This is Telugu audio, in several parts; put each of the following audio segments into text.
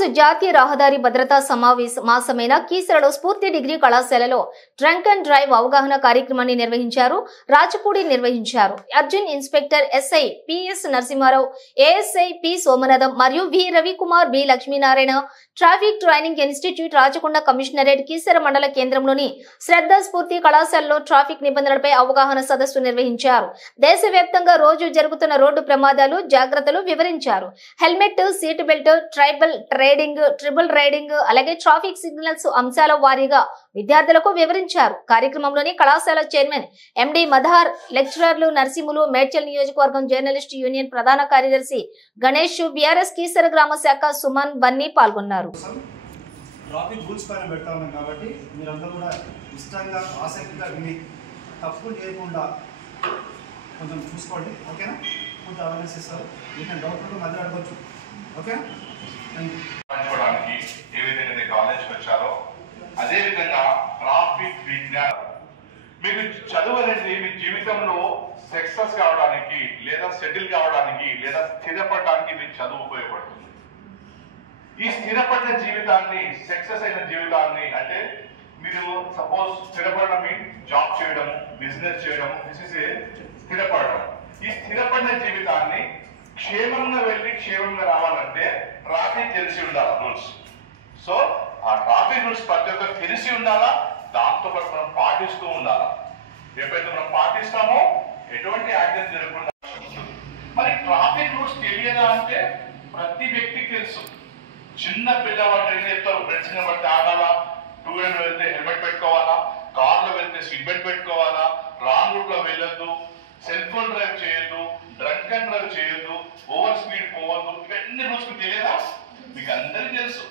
రోజు జాతీయ రహదారి భద్రతా మాసమైన కీసరలో స్ఫూర్తి డిగ్రీ కళాశాలలో డ్రంక్ అండ్ డ్రైవ్ అవగాహన కార్యక్రమాన్ని నిర్వహించారు. రాజపూడి నిర్వహించారు. Arjun inspector SI PS Narasimharao, ASI P Somanatham మరియు V Ravikumar, B Lakshminarayana traffic training institute Rachakonda commissionerate Keesara మండల కేంద్రంలోని శ్రద్ధ స్ఫూర్తి కళాశాలలో ట్రాఫిక్ నిబంధనలపై అవగాహన సదస్సు నిర్వహించారు. దేశవ్యాప్తంగా రోజు జరుగుతున్న రోడ్డు ప్రమాదాలు, జాగ్రత్తలు వివరించారు. Helmet, seat belt, triple riding అలాగే ట్రాఫిక్ సిగ్నల్స్ అంశాల వారీగా విద్యార్థులకు వివరించారు. కార్యక్రమంలోని కళాశాల చైర్మన్ ఎండి మదహార్, లెక్చరర్లు, నర్సింహులు, మేడ్చల్ నియోజకవర్గం జర్నలిస్ట్ యూనియన్ ప్రధాన కార్యదర్శి గణేష్, బీఆర్ఎస్ కీసర గ్రామ శాఖ సుమన్, బన్నీ పాల్గొన్నారు. ట్రాఫిక్ రూల్స్ పైన పెడతా ఉన్నాం కాబట్టి మీరందరూ కూడా ఇష్టంగా ఆసక్తిగా విని తప్పులు చేయకుండా కొంచెం చూసుకోండి. ఓకేనా? కొంచెం అవేర్నెస్ ఇస్తారు. మీకు డౌట్ ఉంటే మధ్య అడగవచ్చు. ఓకేనా? పంచుకోవడానికి ఏ విధంగా కాలేజ్కి వచ్చారో అదేవిధంగా ట్రాఫిక్ విజ్ఞానం మీకు చదువు అనేది మీ జీవితంలో సక్సెస్ కావడానికి లేదా సెటిల్ కావడానికి లేదా స్థిరపడడానికి మీకు చదువు ఉపయోగపడుతుంది. ఈ స్థిరపడిన జీవితాన్ని, సక్సెస్ అయిన జీవితాన్ని అంటే మీరు సపోజ్ స్థిరపడడం జాబ్ చేయడం, బిజినెస్ చేయడం, దిస్ ఇస్ ఏ స్థిరపడడం. ఈ స్థిరపడిన జీవితాన్ని క్షేమంగా వెళ్ళి క్షేమంగా రావాలంటే ట్రాఫిక్ తెలిసి ఉండాలి, రూల్స్. సో ఆ ట్రాఫిక్ రూల్స్ ప్రతి ఒక్కరు తెలిసి ఉండాలా, దాంతో పాటు మనం పాటిస్తూ ఉండాలా. ఎప్పుడైతే మనం పాటిస్తామో ఎటువంటి యాక్సిడెంట్ జరగకుండా. మరి ట్రాఫిక్ రూల్స్ తెలియదా అంటే ప్రతి వ్యక్తికి తెలుసు. చిన్న పిల్లవాళ్ళు ఏం చెప్తారు, ఫ్రెండ్స్ బట్టి ఆగాలా, టూ వీలర్ వెళ్తే హెల్మెట్ పెట్టుకోవాలా, కార్లో వెళ్తే సీట్ బెల్ట్ పెట్టుకోవాలా, రాంగ్ రూట్ లో వెళ్ళొద్దు, సెల్ ఫోన్ డ్రైవ్ చేయొద్దు, డ్రంక్ అండ్ డ్రైవ్ చేయొద్దు, ఓవర్ స్పీడ్ పోవద్దు. ఇవన్నీ రూల్స్ మీకు తెలియదా? మీకు అందరికీ తెలుసు.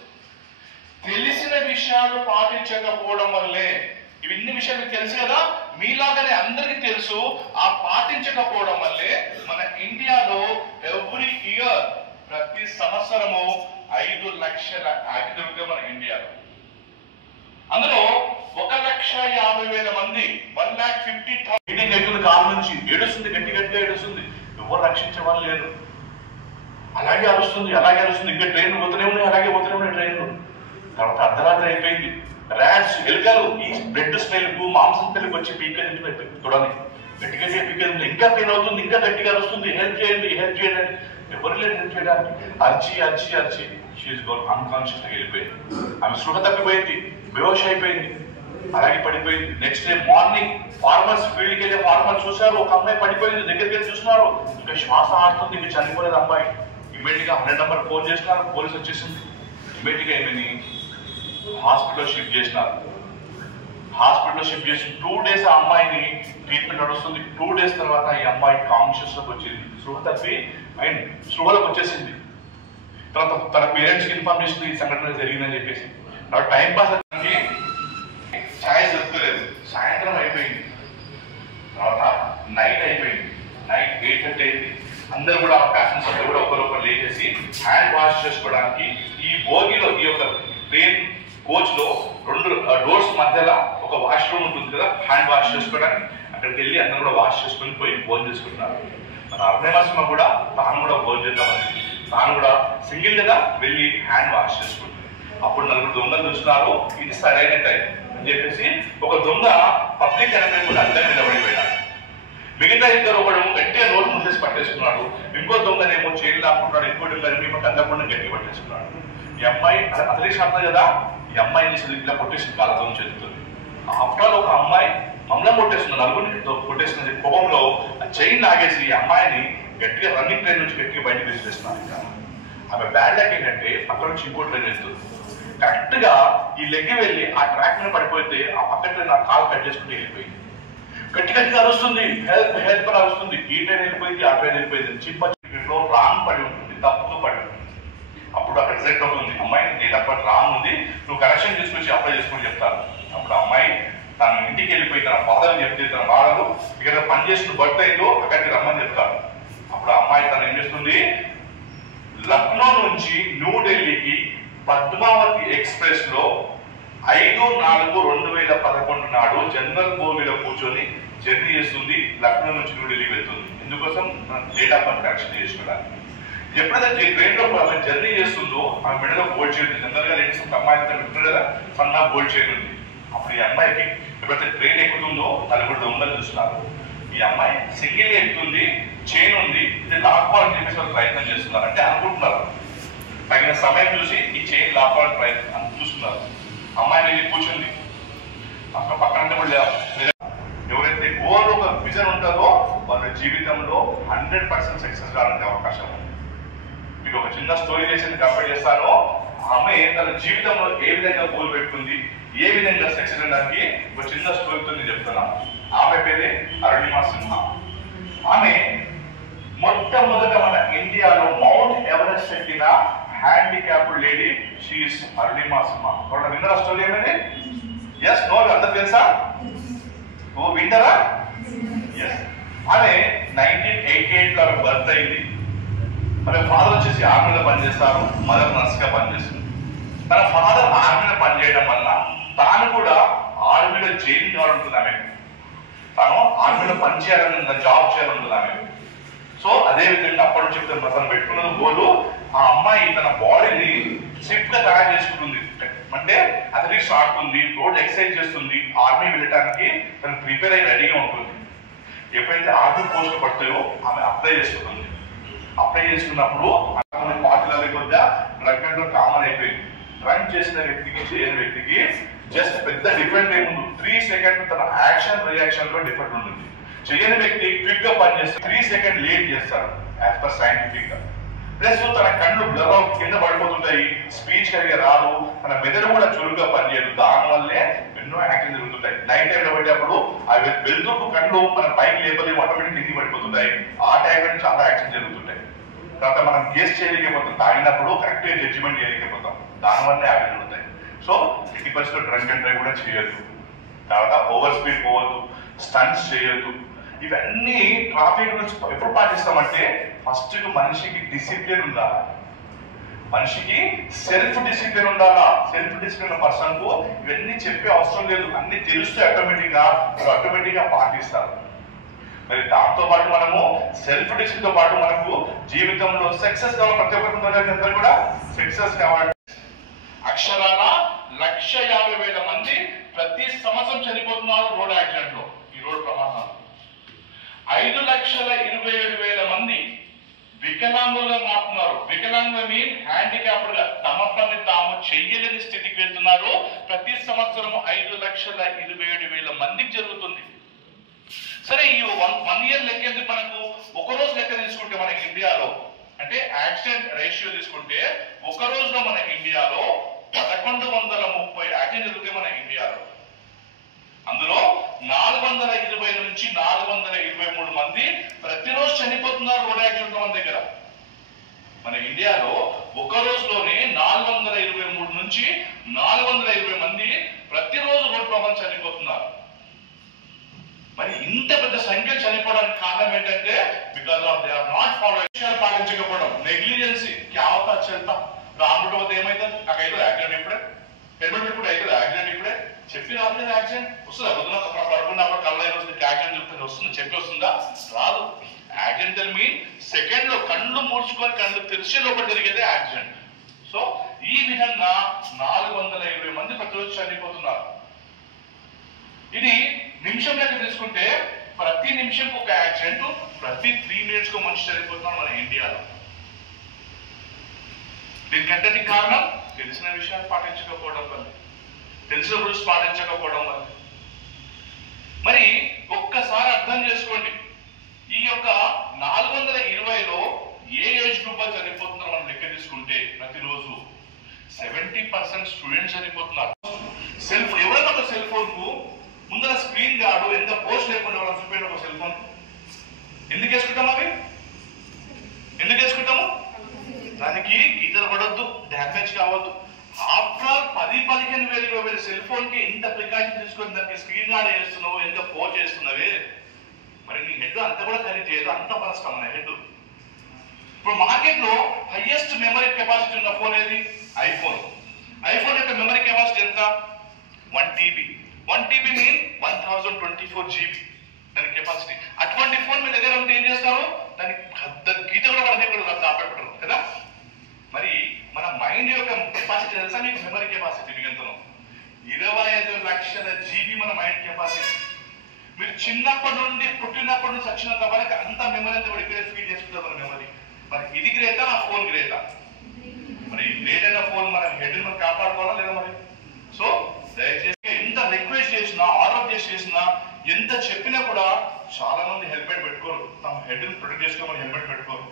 తెలిసిన విషయాలు పాటించకపోవడం వల్లే, ఇవన్నీ విషయాలు మీకు తెలుసు కదా, మీలాగానే అందరికీ తెలుసు. ఆ పాటించకపోవడం వల్లే మన ఇండియాలో ఎవ్రీ ఇయర్ ప్రతి సంవత్సరము 5 లక్షల యాక్సిడెంట్లు మన ఇండియాలో. అందులో 1,50,000 మంది 1,50,000 కారు నుంచి ఏడుస్తుంది, గట్టిగా ఏడుస్తుంది, ఎవరు రక్షించే వాళ్ళు లేరు. అలాగే అరుస్తుంది. ఇంకా ట్రైన్ పోతూనే ఉన్నాయి, అలాగే పోతూనే ఉన్నాయి ట్రైన్లు. తర్వాత అర్ధరాత్రి అయిపోయింది. ర్యాట్స్, ఎలుకలు ఈ బ్రెడ్ స్మెల్ కు, మాంసం స్మెల్కి వచ్చి పీకలు చూడండి, గట్టిగా పీకలు, ఇంకా పెయిన్ అవుతుంది, ఇంకా గట్టిగా అరుస్తుంది, హెల్ప్ చేయండి అని. ఎవరు లేదు హెల్ప్ చేయడానికి. అర్చి షీఈస్ గోన్ అన్కాన్షియస్ గా వెళ్ళిపోయింది. ఆమె స్పృహ తప్పిపోయింది, బేహోష్ అయిపోయింది, అలాగే పడిపోయింది. నెక్స్ట్ డే మార్నింగ్ ఫార్మర్స్ ఫీల్డ్కి వెళ్ళే ఫార్మర్ చూశారు, ఒక అమ్మాయి పడిపోయింది, దగ్గరికి వెళ్ళి చూస్తున్నారు, ఇంకా శ్వాస ఆడుతుంది, ఇంకా చనిపోలేదు అమ్మాయి. ఇమీడియట్ గా 100 నెంబర్ ఫోన్ చేసినారు, పోలీస్ వచ్చేసింది. ఇమీడియట్ గా ఏమని హాస్పిటల్ షిఫ్ట్ చేసినారు. 2 డేస్ ఆ అమ్మాయిని ట్రీట్మెంట్ నడుస్తుంది. 2 డేస్ తర్వాత ఈ అమ్మాయి కాన్షియస్ లోకి వచ్చింది, స్పృహ తప్పి అండ్ స్పృహలోకి వచ్చేసింది. తర్వాత తన పేరెంట్స్ కి ఇన్ఫర్మేషన్ ఈ సంఘటన జరిగిందని చెప్పేసి టైం పాస్ అయ్యి ఛాయ్ దొరకలేదు. సాయంత్రం అయిపోయింది, తర్వాత నైట్ అయిపోయింది. నైట్ 8:30 అయింది. అందరూ కూడా ప్యాసెంజర్స్ అందరూ కూడా ఒకరొకరు లేచేసి హ్యాండ్ వాష్ చేసుకోవడానికి ఈ బోగిలో, ఈ యొక్క ట్రైన్ కోచ్ లో 2 డోర్స్ మధ్యలో ఒక వాష్రూమ్ ఉంటుంది కదా, హ్యాండ్ వాష్ చేసుకోవడానికి. అక్కడికి వెళ్ళి అందరూ కూడా వాష్ చేసుకొని పోయి భోజనం చేసుకుంటున్నారు. మన అరుణేమ కూడా తాను కూడా భోజనం చేద్దామని తాను కూడా సింగిల్ గా వెళ్ళి హ్యాండ్ వాష్ చేసుకుంటుంది. అప్పుడు 4 దొంగలు చూస్తున్నారు, ఇది సరైన టైం అని చెప్పేసి ఒక దొంగ పబ్లిక్ ఎనపై కూడా అద్దం నిలబడిపోయినాడు. మిగతా 2 ఒకడు గట్టిగా నోరు మూసేసి పట్టేసుకున్నాడు, ఇంకో దొంగనేమో చైన్ లాక్కుంటున్నాడు, ఇంకో దొంగ కందకుండా గట్టి పట్టేసుకున్నాడు. ఈ అమ్మాయి అతనికి శాతం కదా, ఈ అమ్మాయిని ఇట్లా కొట్టేసింది కాళ్ళతో చేస్తుంది. ఆఫ్టర్ ఆల్ ఒక అమ్మాయి మమ్మల్ని కొట్టేస్తుంది, 4 కొట్టేస్తుంది. కోపంలో ఆ చైన్ లాగేసి ఈ అమ్మాయిని గట్టిగా రన్నింగ్ ట్రైన్ నుంచి గట్టిగా బయటకు విసిరేస్తున్నారు. ఇంకా ఆమె బ్యాడ్ లక్ ఏంటంటే పక్క నుంచి ఇంకో ట్రైన్ వెళ్తుంది. కరెక్ట్ గా ఈ లెగ్గి వెళ్ళి ఆ ట్రాక్ మీద పడిపోతే ఆ పక్క ట్రైన్ ఆ కాలు కట్ చేసుకుంటూ వెళ్ళిపోయింది. గట్టిగా అరుస్తుంది, హెల్ప్ హెల్ప్ అని అరుస్తుంది. ఈ ట్రైన్ వెళ్ళిపోయింది, ఆ ట్రైన్ వెళ్ళిపోయింది. చిన్న రాంగ్ పడి ఉంటుంది, తప్పుగా పడి ఉంటుంది. అప్పుడు అక్కడ రిజెక్ట్ అవుతుంది, అమ్మాయి డేట్ ఆఫ్ బర్త్ రాంగ్ ఉంది, నువ్వు కరెక్షన్ తీసుకొచ్చి అప్లై చేసుకొని చెప్తాను. అప్పుడు అమ్మాయి తన ఇంటికి వెళ్ళిపోయి తన ఫాదర్ చెప్తే తన బాధలు ఇక్కడ పనిచేసిన బర్త్ అయిందో అక్కడికి రమ్మని చెప్తారు. అప్పుడు అమ్మాయి తను ఏం చేస్తుంది, లక్నో నుంచి న్యూఢిల్లీకి పద్మావతి ఎక్స్ప్రెస్ లో 5/4/2011 నాడు జనరల్ బోగిలో కూర్చొని జర్నీ చేస్తుంది. లక్నో నుంచి న్యూఢిల్లీ వెళ్తుంది. ఎందుకోసం డేట్ ఆఫ్ బర్త్ కరెక్షన్ చేసుకోవడానికి. ఎప్పుడైతే ట్రైన్ లో జర్నీ చేస్తుందో ఆ మెడలో బోల్డ్ చైన్ ఉంది. జనరల్ గా లేడీస్ ఒక అమ్మాయి పెట్టారు కదా, సన్న బోల్డ్ చైన్ ఉంది. అప్పుడు ఈ అమ్మాయికి ఎప్పుడైతే ట్రైన్ ఎక్కుతుందో నలుగురు దొంగలు చూస్తున్నారు. ఈ అమ్మాయి సింగిల్ ఎక్కుతుంది, చైన్ ఉంది, ఇది లాక్కోవాలని చెప్పేసి వాళ్ళు ప్రయత్నం చేస్తున్నారు. అంటే అనుకుంటున్నారు, తగిన సమయం చూసి ఈ చైన్ లాక్కోవాలని ప్రయత్నం చూస్తున్నారు. అమ్మాయి వెళ్ళి కూర్చుంది, అక్కడ పక్కన కూడా ఎవరైతే గోల్ ఒక విజన్ ఉంటుందో వాళ్ళ జీవితంలో 100% సక్సెస్ కావాలంటే అవకాశం ఉంది. మీకు ఒక చిన్న స్టోరీ చేసి కంపేర్ చేస్తాను. ఆమె తన జీవితంలో ఏ విధంగా గోల్ పెట్టుకుంది, ఏ విధంగా సక్సెస్ అయ్యడానికి ఒక చిన్న స్టోరీతో నేను చెప్తున్నాను. ఆమె పేరే అరుణిమా సింహ. ఆమె మొట్టమొదట మన ఇండియాలో మౌంట్ ఎవరెస్ట్ ఎక్కిన హ్యాండిక్యాప్డ్ లేడీ. షీఈస్ అరుణిమా సింహ. ఎవరైనా విన్నారా స్టోరీ ఏమైంది? ఎస్, నో, అందరు తెలుసా? ఓ వింటారా? ఎస్. ఆమె 1988లో బర్త్ అయింది. మన ఫాదర్ వచ్చేసి ఆర్మీలో పనిచేస్తారు, మదర్ నర్స్ గా పనిచేస్తుంది. తన ఫాదర్ ఆర్మీలో పనిచేయడం వల్ల తాను కూడా ఆర్మీలో జైన్ కావాలంటుంది ఆమె. తను ఆర్మీలో పనిచేయాలని, జాబ్ చేయాలంటుంది ఆమె. సో అదే విధంగా అప్పటి నుంచి చెప్తాను, తను పెట్టుకున్న గోలు ఆ అమ్మాయి తన బాడీని స్విఫ్ట్ గా తయారు చేసుకుంటుంది. అంటే అథ్లెటిక్స్ ఆడుతుంది, రోజు ఎక్సర్సైజ్ చేస్తుంది, ఆర్మీ వెళ్ళటానికి తను ప్రిపేర్ అయ్యి రెడీగా ఉంటుంది. ఎప్పుడైతే ఆర్మీ పోస్టులు పడతాయో ఆమె అప్లై చేసుకుంటుంది. అప్లై చేసుకున్నప్పుడు పార్టీల కొద్దిగా డ్రగ్ అండ్ కామన్ అయిపోయింది. డ్రగ్ చేసిన వ్యక్తికి చేయని వ్యక్తికి జస్ట్ పెద్ద డిఫరెంట్ ఏముంది, 3 సెకండ్ తన యాక్షన్ రియాక్షన్ లో డిఫరెంట్ ఉంటుంది. చేయని వ్యక్తి క్విక్ గా పనిచేస్తే 3 సెకండ్ లేట్ చేస్తాడు యాజ్ పర్ సైంటిఫిక్ గా. ప్లస్ తన కళ్ళు బ్లర్ కింద పడిపోతుంటాయి, స్పీచ్ కలిగే రాదు, తన మెదడు కూడా చురుగ్గా పనిచేయదు. దానివల్లే ఎన్నో యాక్షన్ జరుగుతుంటాయి. నైట్ టైంలో పెట్టేప్పుడు అవి వెళ్తున్న కళ్ళు మన పైకి లేపలేము, ఆటోమేటిక్ కిందికి పడిపోతుంటాయి. ఆ టైంలో చాలా యాక్షన్ జరుగుతుంటాయి. తర్వాత మనం గేస్ చేయలేకపోతాం, తాగినప్పుడు కరెక్ట్ గా జడ్జిమెంట్ చేయలేకపోతాం, దానివల్లే యాక్షన్ జరుగుతాయి. సో 80% డ్రంక్ అండ్ డ్రైవ్ కూడా చేయొద్దు. తర్వాత ఓవర్ స్పీడ్ పోవద్దు, స్టంట్స్ చేయొద్దు. ఇవన్నీ ట్రాఫిక్ రూల్స్ ఎప్పుడు పాటిస్తామంటే ఫస్ట్ మనిషికి డిసిప్లిన్ ఉండాలి, మనిషికి సెల్ఫ్ డిసిప్లిన్ ఉండాలా. సెల్ఫ్ డిసిప్లిన్ పర్సన్ కు ఇవన్నీ చెప్పే అవసరం లేదు, అన్ని తెలిస్తే ఆటోమేటిక్ గా పాటిస్తారు. మరి దాంతో పాటు మనము సెల్ఫ్ డిసిప్లిన్ తో పాటు మనకు జీవితంలో సక్సెస్ కావాలి. ప్రతి ఒక్కరు కూడా సక్సెస్ కావాలి. అక్షరాల 150,000 మంది ప్రతి సంవత్సరం చనిపోతున్నారు రోడ్ యాక్సిడెంట్ లో, ఈ రోడ్ ప్రమాదాలు. 5,27,000 మంది వికలాంగులుగా మారుతున్నారు. వికలాంగులు మీన్ హ్యాండిక్యాప్డ్ గా తమ పని తాము చెయ్యలేని స్థితికి వెళ్తున్నారు. ప్రతి సంవత్సరం 5,27,000 మందికి జరుగుతుంది. సరే, ఈ 1 ఇయర్ లెక్కేందుకు మనకు ఒక రోజు లెక్క తీసుకుంటే మనకి ఇండియాలో అంటే యాక్సిడెంట్ రేషియో తీసుకుంటే ఒక రోజులో మన ఇండియాలో 1130 యాక్సిడెంట్ జరుగుతాయి మన ఇండియాలో. అందులో 420 నుంచి 423 మంది ప్రతిరోజు చనిపోతున్నారు రోడ్ యాక్సిడెంట్ మన దగ్గర. మన ఇండియాలో ఒక రోజులోనే 423 నుంచి 420 మంది ప్రతిరోజు రోడ్ ప్రమాదం చనిపోతున్నారు. మరి ఇంత పెద్ద సంఖ్య చనిపోవడానికి కారణం ఏంటంటే because of they are not follow. విషయాలు పాటించకపోవడం, నెగ్లిజెన్సీ. క్యావతా చెల్తా రాముడు పోతే ఏమైతుంది, నాకు అయితే యాక్సిడెంట్ ఇప్పుడే, హెల్మెట్ పెట్టుకుంటే అయితే యాక్సిడెంట్ ఇప్పుడే చెప్పి రాలేదు. యాక్సిడెంట్ వస్తుందా? పొద్దున పడుకున్నప్పుడు కళ్ళైనా వస్తుంది, యాక్సిడెంట్ చెప్తుంది, వస్తుంది, చెప్పి వస్తుందా? రాదు. యాక్సిడెంటల్ మీన్ సెకండ్ లో కళ్ళు మూర్చుకొని కళ్ళు తెరిచే లోపల జరిగేదే యాక్సిడెంట్. సో ఈ విధంగా 420 మంది ప్రతిరోజు చనిపోతున్నారు. ఇది నిమిషం లెక్క తీసుకుంటే ప్రతి నిమిషం ఒక యాక్సిడెంట్, ప్రతి 3 మినిట్స్ కు మనిషి చనిపోతున్నారు మన ఇండియాలో. దీనికంటే కారణం తెలిసిన విషయాలు పాటించకపోవడం వల్ల, తెలిసిన రూల్స్ పాటించకపోవడం వల్ల. మరి ఒక్కసారి అర్థం చేసుకోండి, ఈ యొక్క 420లో ఏ ఏజ్ గ్రూప్ చనిపోతున్నారో మనం లెక్క తీసుకుంటే ప్రతిరోజు 70% స్టూడెంట్స్ చనిపోతున్నారు. ఎవరైనా ఒక సెల్ ఫోన్ కు ముందర స్క్రీన్ గార్డు ఎంత పోస్ట్ లేకుండా మనం చూపేట ఒక సెల్ ఫోన్ ఎందుకు వేసుకుంటాం? అవి ఎందుకు వేసుకుంటాము? దానికి గీతలు పడొద్దు, డ్యామేజ్ కావద్దు. ఆఫ్టర్ ఆల్ 10-15 వేలు 20 వేలు సెల్ ఫోన్ కి ఎంత ప్రికాషన్ తీసుకొని దానికి స్క్రీన్ గార్డ్ వేస్తున్నావు, ఎంత పోస్ట్ చేస్తున్నవే. మరి నీ హెడ్ అంత కూడా ఖరీదు చేయదు, అంత కష్టం మన హెడ్. ఇప్పుడు మార్కెట్ లో హైయెస్ట్ మెమరీ కెపాసిటీ ఉన్న ఫోన్ ఏది? ఐఫోన్. ఐఫోన్ యొక్క మెమరీ కెపాసిటీ ఎంత? 1 TB. 1 TB mean 1024 GB. దాని కెపాసిటీ. అటువంటి ఫోన్ మీ దగ్గర ఉంటే ఏం చేస్తారు, దాని గీత కూడా వాళ్ళ దగ్గర దాపెట్టరు కదా. మరి మన మైండ్ యొక్క కెపాసిటీ తెలుసా మీకు? మెమరీ కెపాసిటీ మీకు ఎంతనో 25 లక్షల జీబీ మన మైండ్ కెపాసిటీ. మీరు చిన్నప్పటి నుండి పుట్టినప్పటి నుంచి వచ్చినంత వరకు అంత మెమరీ అంతా కూడా ఇక్కడే ఫీడ్ చేసుకుంటారు మన మెమరీ. మరి ఇది గ్రేటా, ఆ ఫోన్ గ్రేటా? మరి గ్రేట్ అయిన ఫోన్ మన హెడ్ మనం కాపాడుకోవాలా లేదా మరి? సో దయచేసి ఎంత రిక్వెస్ట్ చేసినా, ఆర్డర్ చేసినా, ఎంత చెప్పినా కూడా చాలా మంది హెల్మెట్ పెట్టుకోరు. తమ హెడ్ ని ప్రొటెక్ట్ చేసుకోమని హెల్మెట్ పెట్టుకోరు.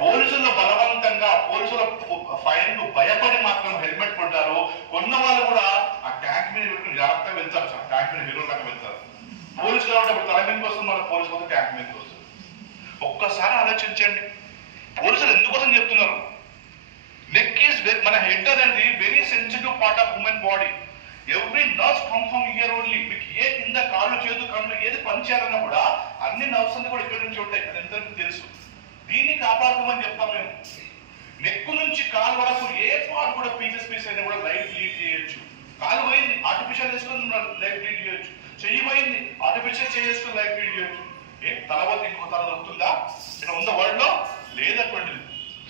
పోలీసులు బలవంతంగా, పోలీసుల ఫైన్ భయపడి మాత్రం హెల్మెట్ కొట్టారు. కొన్న వాళ్ళు కూడా ఆ ట్యాంక్ మీద పెట్టుకుని జాగ్రత్తగా వెళ్తారు, ట్యాంక్ మీద హీరో లాగా వెళ్తారు. పోలీసులు కాబట్టి అప్పుడు తల మీదకి వస్తుంది, మన పోలీసు కోసం ట్యాంక్ మీదకి వస్తుంది. ఒక్కసారి ఆలోచించండి, పోలీసులు ఎందుకోసం చెప్తున్నారు? నెక్ ఈస్ మన హెడ్ అనేది very sensitive part of human body. Every nerves come from here only. మీకు ఏ కింద కాళ్ళు, చేతులు, కళ్ళు ఏది పనిచేయాలన్నా కూడా అన్ని నర్వ్స్ అన్ని కూడా ఇక్కడ నుంచి ఉంటాయి. అది ఎంతవరకు తెలుసు. దీన్ని కాపాడుకోమని చెప్తాం మేము. నెక్ నుంచి కాలు వరకు ఏ పార్ట్ కూడా పీసెస్ అయినా కూడా లైఫ్ లీడ్ చేయొచ్చు. కాలు పోయింది, ఆర్టిఫిషియల్ చేసుకుని లైఫ్ లీడ్ చేయొచ్చు. చెయ్యి పోయింది, ఆర్టిఫిషియల్ చేసుకుని లైఫ్ లీడ్ చేయొచ్చు. తలవద్ద ఇంకో తల దొరుకుతుందా ఇక్కడ ఉన్న వరల్డ్ లో? లేదటువంటిది.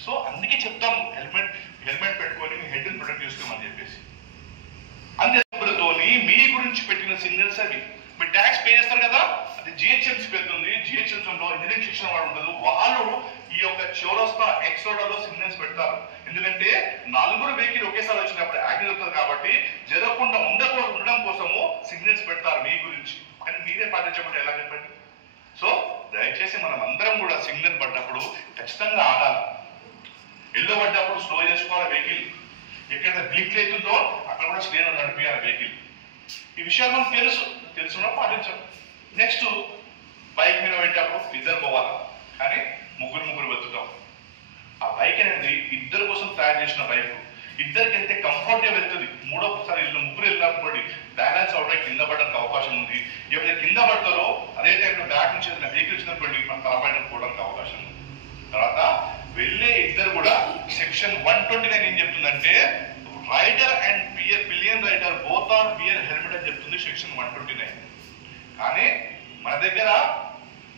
సో అందుకే చెప్తాం హెల్మెట్ పెట్టుకొని హెడ్ ని ప్రొటెక్ట్ చేసుకోమని చెప్పేసి. అంతేతోని మీ గురించి పెట్టిన సిగ్నల్స్ అవి. మీరు ట్యాక్స్ పే చేస్తారు కదా, అది జిహెచ్ఎంసీ పెడుతుంది. జిహెచ్ఎంసీలో ఇంజనీరింగ్ శిక్షణ వాడు ఉండదు. వాళ్ళు ఈ యొక్క చౌరస్తా ఎక్స్రోడాలో సిగ్నల్స్ పెడతారు. ఎందుకంటే 4 వెహికల్ ఒకేసారి వచ్చినప్పుడు యాక్సిడెంట్ అవుతుంది కాబట్టి జరగకుండా ఉండడం కోసము సిగ్నల్స్ పెడతారు మీ గురించి. కానీ మీరే పాటించకుండా ఎలా చెప్పండి? సో దయచేసి మనం అందరం కూడా సిగ్నల్ పడ్డప్పుడు ఖచ్చితంగా ఆగాలి. ఎల్లో పడ్డప్పుడు స్లో చేసుకోవాలి వెహికల్. ఎక్కడైతే బ్లింక్ అవుతుందో అక్కడ కూడా స్లో నడిపించాలి వెహికల్. ఈ విషయాలు మనకు తెలుసున్నా పాటించాం. నెక్స్ట్ బైక్ మీద వెళ్ళేటప్పుడు ఇద్దరు పోవాలి, కానీ ముగ్గురు వెళ్తుంటాం. ఆ బైక్ అనేది ఇద్దరు కోసం తయారు చేసిన బైక్. ఇద్దరికి వెళ్తే కంఫర్ట్గా వెళ్తుంది. మూడోసారి ముగ్గురు వెళ్ళినప్పుడు బ్యాలెన్స్ అవుట్ కింద పడడానికి అవకాశం ఉంది. ఎవరైతే కింద పడతారో అదే టైంలో బ్యాక్ నుంచి ఏదైనా వెహికల్ వచ్చినప్పుడు మన తలపైన పోవడానికి అవకాశం ఉంది. తర్వాత వెళ్ళే ఇద్దరు కూడా సెక్షన్ 129 ఏం చెప్తుందంటే rider and pillion rider both are wear helmet అని చెప్తుంది సెక్షన్ 129. కానీ మన దగ్గర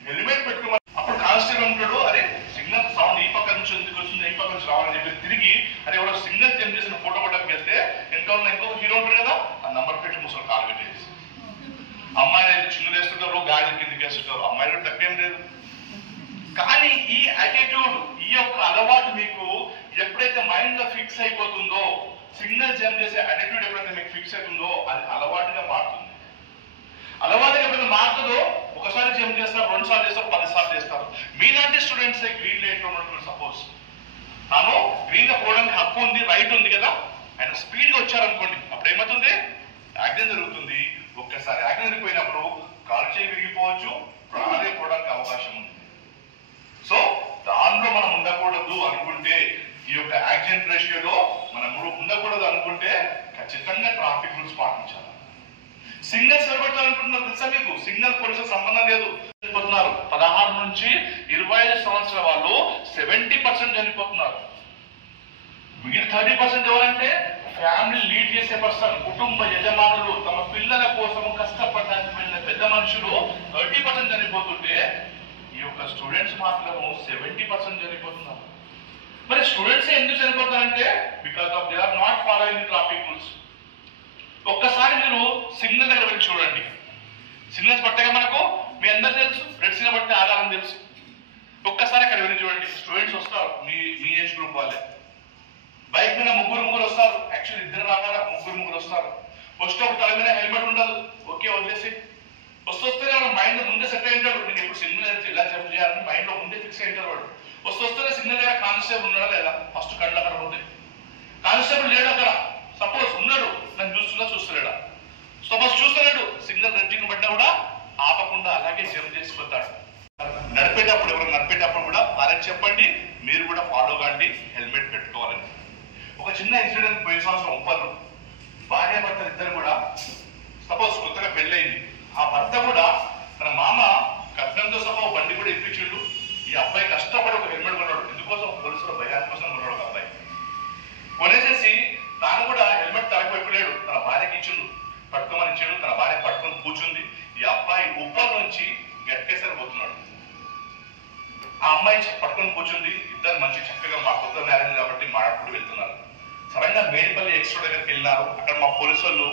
హెల్మెట్ పెట్టుకోమని అప్పుడు కానిస్టేబుల్ ఉంటాడు, అరే సిగ్నల్ సౌండ్ ఈ పక్క నుంచి ఎందుకు వస్తుంది, ఈ పక్క నుంచి రావాలని చెప్పి తిరిగి అరే ఎవరో సిగ్నల్ జంప్ చేసిన ఫోటో పట్టడానికి వెళ్తే ఇంకొక హీరో ఉంటాడు కదా, ఆ నంబర్ పెట్టి ముసలు కాలు పెట్టేసి అమ్మాయిలు అయితే చిన్ను వేస్తుంటారు, గాలి కిందకి వేస్తుంటారు. అమ్మాయిలు తప్పేం లేదు. కానీ ఈ యాటిట్యూడ్, ఈ యొక్క అలవాటు మీకు ఎప్పుడైతే మైండ్ లో ఫిక్స్ అయిపోతుందో, సిగ్నల్ జంప్ చేసే యాటిట్యూడ్ ఎప్పుడైతే మీకు ఫిక్స్ అవుతుందో అది అలవాటుగా మారుతుంది. అలవాటుగా ఎప్పుడైతే మారుతుందో ఒకసారి జంప్ చేస్తారు, 2 సార్లు చేస్తారు, 10 సార్లు చేస్తారు. మీలాంటి స్టూడెంట్స్ గ్రీన్ లైట్ లో ఉన్నటువంటి సపోజ్ తాను గ్రీన్ గా పోవడానికి హక్కు ఉంది, రైట్ ఉంది కదా, ఆయన స్పీడ్ గా వచ్చారనుకోండి, అప్పుడు ఏమవుతుంది? యాక్సిడెంట్ జరుగుతుంది. ఒక్కసారి యాక్సిడెంట్ జరిగిపోయినప్పుడు కాలు చేయి విరిగిపోవచ్చు, ప్రాణాలే పోవడానికి అవకాశం ఉంది. సో దానిలో మనం ఉండకూడదు అనుకుంటే, ఈ యొక్క యాక్సిడెంట్ రేషియోలో మనం ఉండకూడదు అనుకుంటే ఖచ్చితంగా ట్రాఫిక్ రూల్స్ పాటించాలి. సిగ్నల్స్ ఎవరుపెట్టాలనుకుంటున్నారు తెలుసా మీకు? సిగ్నల్ పోలీసులకు సంబంధం లేదు. చనిపోతున్నారు 16 నుంచి 25 సంవత్సరాల వాళ్ళు 70% చనిపోతున్నారు. మిగిలిన 30% ఎవరంటే ఫ్యామిలీ లీడ్ చేసే పర్సన్, కుటుంబ యజమానులు, తమ పిల్లల కోసం కష్టపడడానికి వెళ్ళిన పెద్ద మనుషులు 30% చనిపోతుంటే ఈ యొక్క స్టూడెంట్స్ మాత్రము 70% చనిపోతున్నారు. మరి స్టూడెంట్స్ ఎందుకు చనిపోతారంటే because of they are not following traffic rules. ఒక్కసారి మీరు సిగ్నల్ దగ్గర వెళ్ళి చూడండి. సిగ్నల్స్ పట్టగా మనకు మీ అందరూ తెలుసు, రెడ్ సిగ్నల్ పట్టే ఆగాలని తెలుసు. ఒక్కసారి అక్కడ వెళ్ళి చూడండి. స్టూడెంట్స్ వస్తారు, మీ ఏజ్ గ్రూప్ వాళ్ళే. బైక్ మీద ముగ్గురు వస్తారు. యాక్చువల్లీ ఇద్దరు రావాలా, ముగ్గురు వస్తారు. వచ్చేటప్పుడు తల మీద హెల్మెట్ ఉండదు. ఓకే, వదిలేసి వస్తేనే వాళ్ళ మైండ్ ముందే సెట్ అయి ఉంటాడు. నేను ఇప్పుడు సిగ్నల్ ఎలా జంప్ చేయాలని మైండ్ లో ముందే ఫిక్స్ అయి ఉంటారు వాడు. వస్తేనే సిగ్నల్ దగ్గర కానిస్టేబుల్ ఉన్నాడా లేదా, ఫస్ట్ కళ్ళు అక్కడ ఉంది. కానిస్టేబుల్ లేడు అక్కడ, సపోజ్ ఉన్నాడు, నన్ను చూస్తలేడా, సపోజ్ చూస్తలేడు, సిగ్నల్ రెడ్డింగ్ పడ్డా కూడా ఆపకుండా అలాగే జంప్ చేసిపోతాడు. నడిపేటప్పుడు ఎవరు నడిపేటప్పుడు కూడా వాళ్ళకి చెప్పండి, మీరు కూడా ఫాలో కాండి, హెల్మెట్ పెట్టుకోవాలని. ఒక చిన్న ఇన్సిడెంట్ పోయిన సంవత్సరం ఉప్పర్లు భార్య భర్తలు ఇద్దరు కూడా సపోజ్ కొత్తగా పెళ్ళయింది. ఆ భర్త కూడా తన మామ కట్నంతో సహా బండి కూడా ఇప్పించిండు. ఈ అబ్బాయి కష్టపడి ఒక హెల్మెట్ కొన్నాడు. ఎందుకోసం? పోలీసుల భయాల కోసం కొన్నాడు ఒక అబ్బాయి. కొనేసేసి తాను కూడా హెల్మెట్ తలకు వైపులేడు, తన భార్యకి ఇచ్చిండు, పట్టుకోమని ఇచ్చాడు. తన భార్య పట్టుకొని కూర్చుంది. ఈ అబ్బాయి ఉప్పర్ నుంచి అమ్మాయి పట్టుకొని కూర్చుంది. ఇద్దరు మంచి చక్కగా మా కొత్త మ్యారేజ్ కాబట్టి మాట్లాడుకుంటూ వెళ్తున్నారు. సడన్ గా మేడిపల్లి ఎక్స్ట్రా దగ్గరికి వెళ్ళినారు. అక్కడ మా పోలీసు వాళ్ళు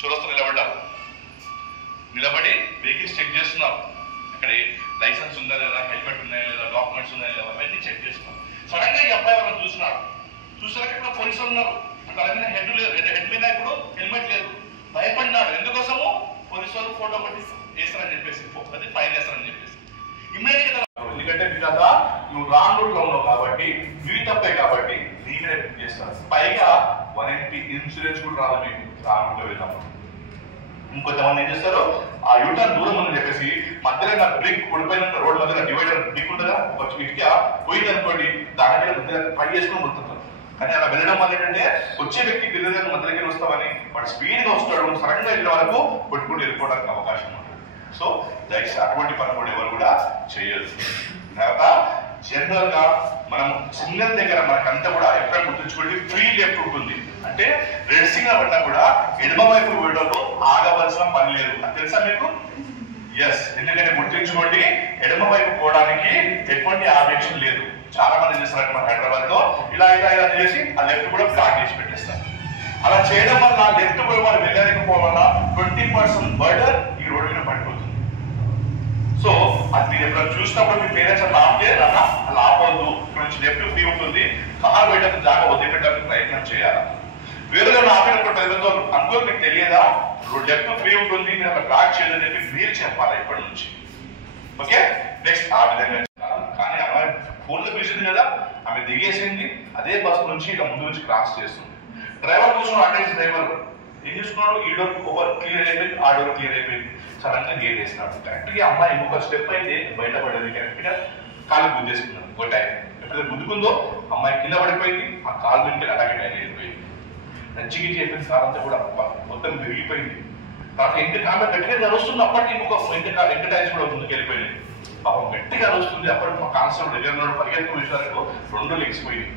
చోరస్తూ నిలబడి వెహికల్స్ చెక్ చేస్తున్నారు. అక్కడ లైసెన్స్ ఉందా లేదా, హెల్మెట్ ఉన్నాయా లేదా, డాక్యుమెంట్స్ ఉన్నాయా లేదా, అవన్నీ చెక్ చేస్తున్నారు. సడన్ గా ఈ అబ్బాయి వాళ్ళని చూసినాడు. చూసాక ఇక్కడ పోలీసులు ఉన్నారు. తల మీద హెడ్ లేదు, హెడ్ మీద ఇప్పుడు హెల్మెట్ లేదు. భయపడినాడు. ఎందుకోసము? పోలీసు వాళ్ళు ఫోటో కొట్టి వేస్తారని చెప్పేసి, అది ఫైన్ వేస్తారని చెప్పేసి ఇమ్మీడియట్ గా. ఎందుకంటే కదా నువ్వు రాంగ్ రూట్ లో ఉన్నావు కాబట్టి, నీవి తప్పే కాబట్టి నీ మీద చేస్తారు. పైగా 180 ఇన్సూరెన్స్ కూడా రాదు మీకు రాంగ్ రూట్ లో వెళ్ళినప్పుడు. ఇంకొంతమంది ఏం చేస్తారు, ఆ యూటర్న్ దూరం ఉందని చెప్పేసి మధ్యలో బ్రిక్ పడిపోయిన రోడ్ మధ్యలో డివైడర్ బ్రిక్ ఉంటుందా, ఒక ఇటుక పోయింది అనుకోండి, దాని మీద మధ్యలో పై చేసుకుని వస్తుంటారు. కానీ అలా వెళ్ళడం వల్ల ఏంటంటే వచ్చే వ్యక్తి బిల్లుగా మధ్యలోకి వస్తామని వాడు స్పీడ్ గా వస్తాడు, సడన్ గా వెళ్ళే వరకు కొట్టుకుంటూ వెళ్ళిపోవడానికి అవకాశం ఉంటుంది. సో దయచేసి అటువంటి పని కూడా ఎవరు కూడా చేయొద్దు. తర్వాత జనరల్ గా మనం సిగ్నల్ దగ్గర మనకంతా కూడా ఎక్కడ గుర్తుంచుకోండి, ఫ్రీ లెఫ్ట్ ఉంటుంది. అంటే రెడ్ సిగ్నల్ పడినా కూడా ఎడమ వైపు వేయడంలో ఆగవలసిన పని లేదు. అది తెలుసా మీకు? ఎస్. ఎందుకంటే గుర్తుంచుకోండి, ఎడమ వైపు పోవడానికి ఎటువంటి ఆబ్జెక్షన్ లేదు. చాలా మంది చేస్తారు మన హైదరాబాద్ లో ఇలా ఇలా ఇలా చేసి ఆ లెఫ్ట్ కూడా బ్లాక్ చేసి పెట్టేస్తారు. అలా చేయడం వల్ల లెఫ్ట్ పోయి వాళ్ళు వెళ్ళలేకపోవడం వల్ల 20% బర్డర్ ఈ రోడ్డు మీద పడిపోతుంది. సో అది మీరు ఎప్పుడైనా చూసినప్పుడు మీ పేరెంట్స్ అలా ఆపితే అలా ఆపవద్దు. ఇక్కడ నుంచి లెఫ్ట్ ఫ్రీ ఉంటుంది, కార్ వేయడానికి జాగా వదిలిపెట్టడానికి ప్రయత్నం చేయాలి. వేరే ఆపినప్పుడు ప్రజలతో అనుకో మీకు తెలియదా లెఫ్ట్ ఫ్రీ ఉంటుంది, మీరు అక్కడ బ్లాక్ చేయదని చెప్పి మీరు చెప్పాలి ఇప్పటి నుంచి. ఓకే, నెక్స్ట్ ఆ విధంగా. కానీ అమ్మాయి ఫోన్ లో పిలిచింది కదా, ఆమె దిగేసింది. అదే బస్ నుంచి ఇక ముందు నుంచి క్రాస్ చేస్తుంది. డ్రైవర్ కూర్చున్నాడు, అటెండ్ డ్రైవర్ ఏం చేసుకున్నాడు, ఈ డోర్ ఓవర్ క్లియర్ అయిపోయింది, ఆ డోర్ క్లియర్ అయిపోయింది. సడన్ గా గేట్ వేసినాడు. కరెక్ట్ గా అమ్మాయి ఇంకొక స్టెప్ అయితే బయటపడేది. కరెక్ట్ గా కాలు గుద్దేసుకున్నాడు. ఇంకో టైం ఎప్పుడైతే గుద్దుకుందో అమ్మాయి కింద పడిపోయింది. ఆ కాలు నుంచి అలాగే టైం అయిపోయింది. నచ్చిగిచ్చి అయిపోయింది. కాలు అంతా కూడా మొత్తం విరిగిపోయింది. తర్వాత ఇంటి ఆమె గట్టిగా నడుస్తుంది. అప్పటికి ఇంకొక ఇంటి టైమ్స్ కూడా ముందుకు వెళ్ళిపోయింది. పాపం గట్టిగా నడుస్తుంది. అప్పటికి మా కానిస్టేబుల్ దగ్గర పరిగెత్తు విషయాలకు 2 లెగ్స్ పోయింది.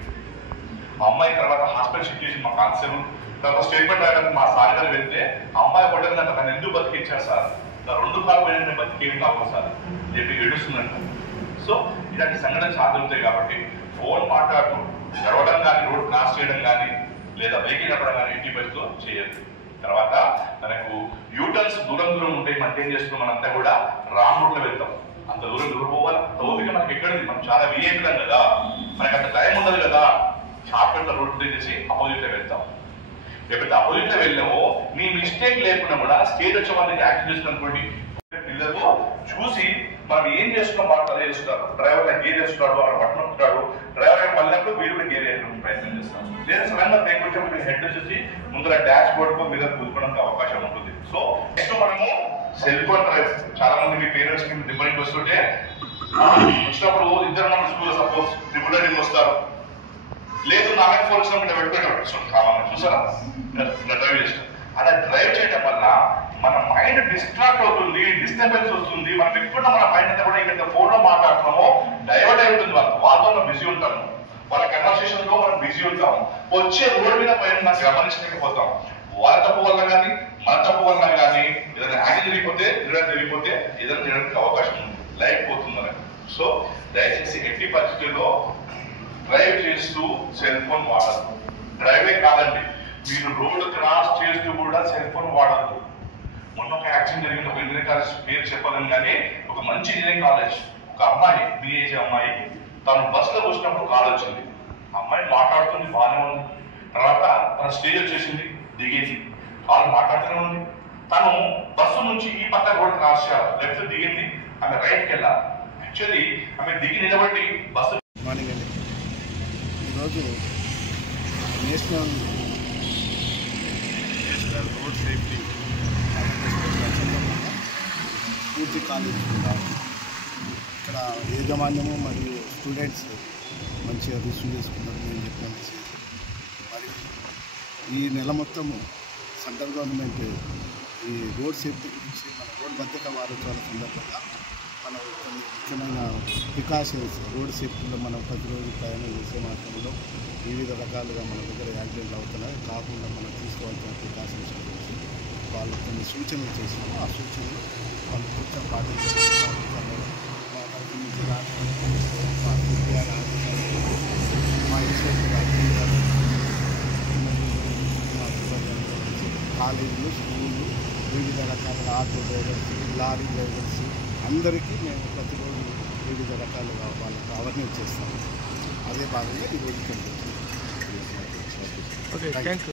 మా అమ్మాయి తర్వాత హాస్పిటల్ షిఫ్ట్ చేసి మా కానిస్టేబుల్ తర్వాత స్టేట్మెంట్ రాయడానికి మా సార్ గారు వెళ్తే అమ్మాయి పడ్డదంట, తను ఎందుకు బతికిచ్చారు సార్, నా 2 కాలు పోయిన బతికేమి కావాలి సార్ చెప్పి ఏడుస్తుందంట. సో ఇలాంటి సంఘటన చాలా జరుగుతాయి కాబట్టి ఫోన్ మాట్లాడుతూ నడవడం కానీ, రోడ్ క్రాస్ చేయడం కానీ, లేదా వెహికల్ నడపడం కానీ ఇంటి బస్సులో చేయొద్దు. తర్వాత మనకు యూటర్న్స్ దూరం ఉంటాయి. మనం ఏం చేస్తున్నాం, మనంతా కూడా రాంగ్ రూట్ లో వెళ్తాం. అంత దూరం పోవాలి, అంత ఓపిక మనకి ఎక్కడిది, మనం చాలా విఐపీలం కదా, మనకి అంత టైం ఉండదు కదా. షార్ట్ రోడ్ చేసి అపోజిట్ లో వెళ్తాం. ఎప్పుడైతే అపోజిట్ లో వెళ్ళామో మీ మిస్టేక్ లేకుండా కూడా స్టేజ్ వచ్చే వాళ్ళకి యాక్షన్ చేస్తుంది అనుకోండి, పిల్లలు చూసి మనం ఏం చేస్తున్నాం వాళ్ళు అదే చేస్తున్నారు. డ్రైవర్ గేర్ చేస్తున్నాడు, అక్కడ బట్టలు ఉంటాడు, డ్రైవర్ పల్లెప్పుడు వీడు కూడా గేర్ వేయడానికి ప్రయత్నం చేస్తాం. లేదా సడన్ గా బ్రేక్ వచ్చే హెడ్ వచ్చేసి ముందర డాష్ బోర్డ్ మీద కూర్చోడానికి అవకాశం ఉంటుంది. సో నెక్స్ట్ మనము సెల్ ఫోన్ డ్రైవ్. చాలా మంది మీ పేరెంట్స్ కి దిబ్బరికి వస్తుంటే వచ్చినప్పుడు ఇద్దరు స్కూల్ సపోజ్ ట్రిపుల్ వస్తారు, లేదు నాలుగు 4 వచ్చినప్పుడు పెట్టుకుంటారు. కావాలి చూసారా డ్రైవ్ చేస్తాం. అలా డ్రైవ్ చేయడం వల్ల మన మైండ్ డిస్ట్రాక్ట్ అవుతుంది, డిస్టర్బెన్స్ వస్తుంది. మనం ఎప్పుడు మన మైండ్ అంతా కూడా ఇక్కడ ఫోన్ లో మాట్లాడుతున్నామో డైవర్ట్ అయి ఉంటుంది. వాళ్ళతో మనం బిజీ ఉంటాము, వాళ్ళ కన్వర్సేషన్ లో మనం బిజీ ఉంటాము. వచ్చే రోడ్ మీద పైన మనం గమనించలేకపోతాం. వాళ్ళ తప్పు వల్ల కానీ, మన తప్పు వల్ల కానీ ఏదైనా యాక్సిడెంట్ జరిగిపోతే ఏదైనా చేయడానికి అవకాశం ఉంది, లైఫ్ పోతుంది మనకు. సో దయచేసి ఎట్టి పరిస్థితుల్లో డ్రైవ్ చేస్తూ సెల్ ఫోన్ వాడద్దు. డ్రైవే కాదండి, మీరు రోడ్డు క్రాస్ చేస్తూ కూడా సెల్ ఫోన్ వాడద్దు. మొన్న ఒక యాక్సిడెంట్ జరిగింది. ఒక ఇంజనీరింగ్ కాలేజ్ పేరు చెప్పాలని కానీ, ఒక మంచి ఇంజనీరింగ్ కాలేజ్, ఒక అమ్మాయి బిఏజీ అమ్మాయి తను బస్సులో వచ్చినప్పుడు కాల్ వచ్చింది. అమ్మాయి మాట్లాడుతుంది, బాగానే ఉంది. తర్వాత తన స్టేజ్ వచ్చేసింది, దిగేది, కాల్ మాట్లాడుతూనే ఉంది. తను బస్సు నుంచి ఈ పక్క రోడ్ క్రాస్ చేయాలి, లెఫ్ట్ దిగింది, ఆమె రైట్కి వెళ్ళాలి. యాక్చువల్లీ ఆమె దిగి నిలబడి బస్సు. మార్నింగ్ అండి, ఈరోజు నేషనల్ రోడ్ సేఫ్టీ పూర్తి కాలేజ్ ఇక్కడ యాజమాన్యము మరియు స్టూడెంట్స్ మంచిగా రిసీవ్ చేసుకున్నారు. నేను చెప్పినంత మరి ఈ నెల మొత్తము సెంట్రల్ గవర్నమెంట్ ఈ రోడ్ సేఫ్టీ గురించి మన రోడ్ భద్రతా వారోత్సవాల సందర్భంగా మనం కొన్ని ముఖ్యమైన ప్రికాషన్స్ రోడ్ సేఫ్టీలో మనం ప్రతిరోజు ప్రయాణం చేసే మార్గంలో వివిధ రకాలుగా మన దగ్గర యాక్సిడెంట్లు అవుతున్నాయి కాకుండా మనం తీసుకోవాల్సిన ప్రికాషన్స్ గురించి వాళ్ళు కొన్ని సూచనలు చేసినాము. ఆ సూచనలు వాళ్ళు కొంచెం పాటించారు. మా తరఫు నుంచి కాలేజీలు, స్కూళ్ళు, వివిధ రకాల ఆటో డ్రైవర్స్, లారీ డ్రైవర్స్ అందరికీ మేము ప్రతిరోజు వివిధ రకాలుగా వాళ్ళకి అవేర్నెస్ చేస్తాము. అదే భాగంగా ఈరోజు ఓకే, థ్యాంక్ యూ.